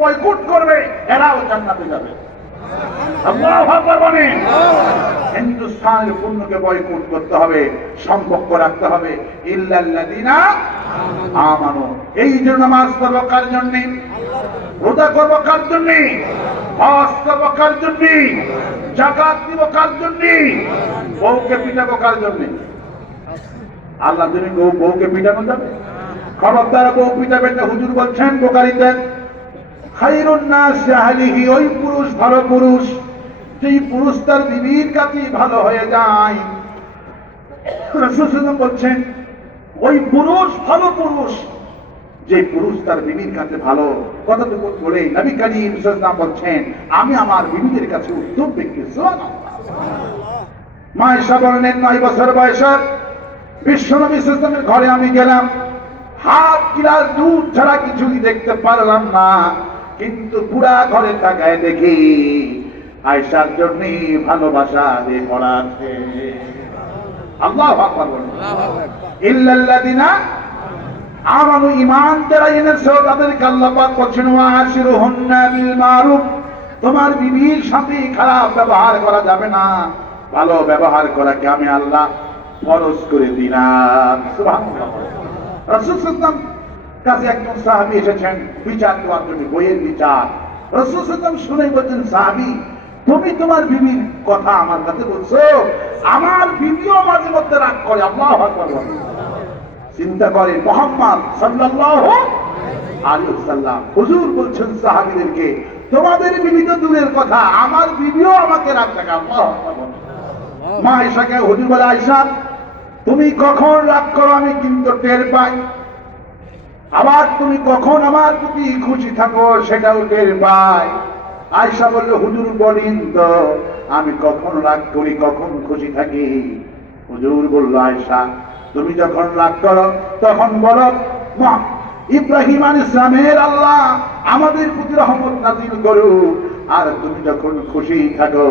Boycott করবে এরাও জান্নাতে যাবে। আল্লাহু আকবার বলেন। হিন্দুস্তানের পণ্যকে বয়কট করতে হবে, সম্পর্ক রাখতে হবে ইল্লাল্লাযিনা আমানু। এই জন্য নামাজ পড়ব কার জন্য? রোজা করব কার জন্য? হজ করব কার জন্য? যাকাত দিব কার জন্য? বউকে পিটাবো কার জন্য? আল্লাহ যদি বউকে পিটানো যাবে? খবরদার বউ পিটাবেন না। হুজুর বলছেন বুখারীতে, খায়রুন নাস আহলিহি, ওই পুরুষ ভালো পুরুষ যেই পুরুষ তার বিবির কাছে ভালো হয়ে যায়। রাসূল সাল্লাল্লাহু আলাইহি ওয়াসাল্লাম বলছেন ওই পুরুষ ভালো পুরুষ যে পুরুষ তার বিবির কাছে ভালো। কতটুকু বলে নবী করিম সাল্লাল্লাহু আলাইহি ওয়াসাল্লাম বলছেন আমি আমার বিবিদের কাছে উত্তম ব্যক্তি। সুবহানাল্লাহ। মা আয়েশা বলেন 9 বছর বয়সে বিশ্বনবী সাল্লাল্লাহু আলাইহি ওয়াসাল্লামের ঘরে আমি গেলাম, হাফ গ্লাস দুধ ছাড়া কিছুই দেখতে পারলাম না, কিন্তু পুরা ঘরে তাকায় দেখি আয়েশার জন্য ভালোবাসা দিয়ে ভরা আছে। আল্লাহু আকবার বলেন। ইল্লাল্লাযিনা আমানু, ঈমান যারা এনেছে তাদেরকে আল্লাহ পাক বলেন ওয়াশিরুহুন্না বিল মারুফ, তোমার বিবির সাথে খারাপ ব্যবহার করা যাবে না, ভালো ব্যবহার করাকে আমি আল্লাহ ফরজ করে দিলাম। সুবহানাল্লাহ। রাসূল সাল্লাল্লাহু আলাইহি ওয়াসাল্লাম কাছে একজন সাহাবী এসেছেন বিচার দেওয়ার জন্য, বইয়ের বিচার। রাসূল সাল্লাল্লাহু আলাইহি ওয়াসাল্লাম শুনে বলছেন সাহাবী তুমি তোমার বিবির কথা আমার কাছে বলছো, আমার বিবিও মাঝে মধ্যে রাগ করে। আল্লাহু আকবার। চিন্তা করে মুহাম্মদ সাল্লাল্লাহু আলাইহি ওয়াসাল্লাম হুজুর বলছেন সাহাবীদেরকে তোমাদের বিবি তো দূরের কথা, আমার বিবিও আমাকে রাগ করে। আল্লাহু আকবার। মা আয়েশাকে হুজুর বলে আয়েশা তুমি কখন রাগ করো আমি কিন্তু টের পাই, আবার তুমি কখন আমার প্রতি খুশি থাকো সেটাও টের পাই। আয়েশা বলল হুজুর বলেন তো আমি কখন রাগ করি কখন খুশি থাকি? হুজুর বলল আয়েশা তুমি যখন রাগ করো তখন বলো ইব্রাহিম আলাইহিস সালামের আল্লাহ আমাদের প্রতি রহমত নাযিল করুক, আর তুমি যখন খুশি থাকো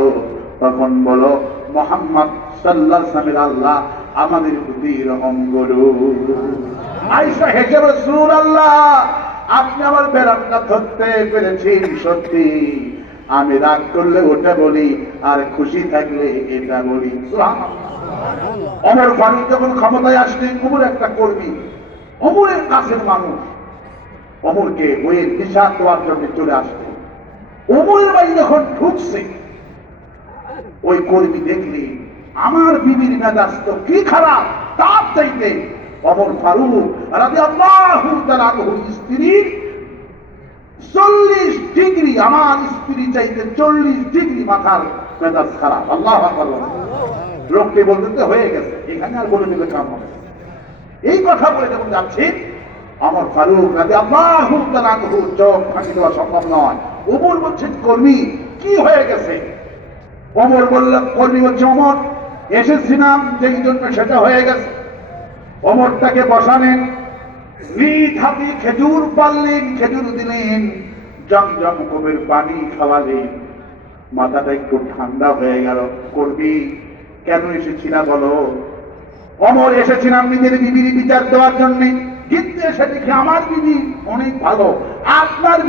তখন বলো মুহাম্মদ সাল্লাল্লাহু আলাইহি ওয়াসাল্লামের আল্লাহ আমাদের প্রতি রহম করুক। আয়েশা হেসে রাসূলুল্লাহ আপনি আমার বেরামটা ধরতে পেরেছেন, সত্যি আমি রাগ করলে ওটা বলি আর খুশি থাকলে এটা বলি। ওমর ফারুক যখন ক্ষমতায় আসলেন, ওমর একটা কর্মী, ওমরের কাছের মানুষ, ওমরকে বইয়ের নিশাত দেওয়ার জন্য চলে আসলেন। ওমরের বাড়ি যখন ঢুকছে ওই কর্মী দেখলে আমার বিবির মেজাজ তো কি খারাপ, তার চাইতে ওমর ফারুক রাদিয়াল্লাহু তাআলা আনহুর স্ত্রীর 40 ডিগ্রি, আমার স্ত্রী চাইতে 40 ডিগ্রি মাথার মেজাজ খারাপ। আল্লাহু আকবার। লোকটি বলতে হয়ে গেছে, এখানে আর বলে দিলে কাম হবে। এই কথা বলে যখন যাচ্ছি ওমর ফারুক রাদিয়াল্লাহু তাআলা আনহু চোখ ফাঁকি দেওয়া সম্ভব নয়। ওমর বলছেন কর্মী কি হয়ে গেছে? ওমর বলল কর্মী বলছে ওমর এসেছিলাম যেই জন্য সেটা হয়ে গেছে। ওমর তাকে বসালেন, নিজ হাতে খেজুর পারলেন, খেজুর দিলেন, জমজম কূপের পানি খাওয়ালেন, মাথাটা একটু ঠান্ডা হয়ে গেল। করবি কেন এসেছিলাম বলো? ওমর এসেছিলাম নিজের বিবির বিচার দেওয়ার জন্য, কিন্তু এসে দেখি আমার বিবি অনেক ভালো, আপনার